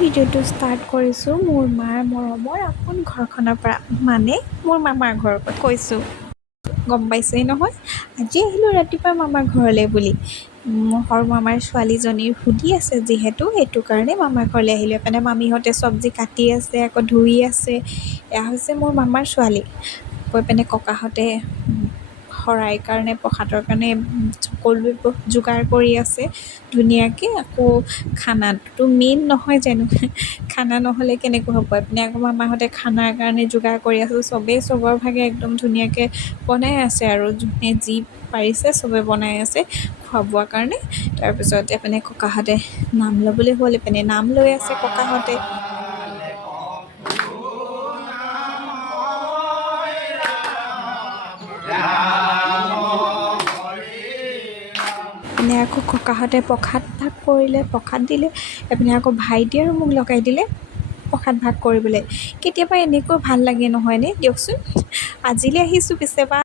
ভিডিঅ'টো ষ্টাৰ্ট কৰিছোঁ মোৰ মাৰ মৰমৰ আপোন ঘৰখনৰ পৰা, মানে মোৰ মামাৰ ঘৰৰ পৰা কৈছোঁ। গম পাইছেই নহয়, আজি আহিলোঁ ৰাতিপুৱা মামাৰ ঘৰলৈ বুলি। সৰু মামাৰ ছোৱালীজনীৰ সুধি আছে যিহেতু, সেইটো কাৰণে মামাৰ ঘৰলৈ আহিলোঁ। এপিনে মামীহঁতে চব্জি কাটি আছে, আকৌ ধুই আছে। এয়া হৈছে মোৰ মামাৰ ছোৱালী। আকৌ এপিনে ককাহঁতে শৰাইৰ কাৰণে, প্ৰসাদৰ কাৰণে সকলোৱে যোগাৰ কৰি আছে ধুনীয়াকৈ। আকৌ খানাটোতো মেইন নহয় জানো, খানা নহ'লে কেনেকৈ হ'ব। এপিনে আকৌ মামাহঁতে খানাৰ কাৰণে যোগাৰ কৰি আছে। চবেই চবৰ ভাগে একদম ধুনীয়াকৈ বনাই আছে আৰু যোনে যি পাৰিছে চবে বনাই আছে খোৱা বোৱাৰ কাৰণে। তাৰপিছত এপিনে ককাহঁতে নাম ল'বলৈ হ'ল, এপিনে নাম লৈ আছে ককাহঁতে। এপিনে আকৌ ককাহঁতে প্ৰসাদ ভাগ কৰিলে, প্ৰসাদ দিলে। এপিনে আকৌ ভাইটি আৰু মোক লগাই দিলে প্ৰসাদ ভাগ কৰিবলৈ। কেতিয়াবা এনেকৈ ভাল লাগে নহয়নে দিয়কচোন। আজিলৈ আহিছোঁ পিছে বা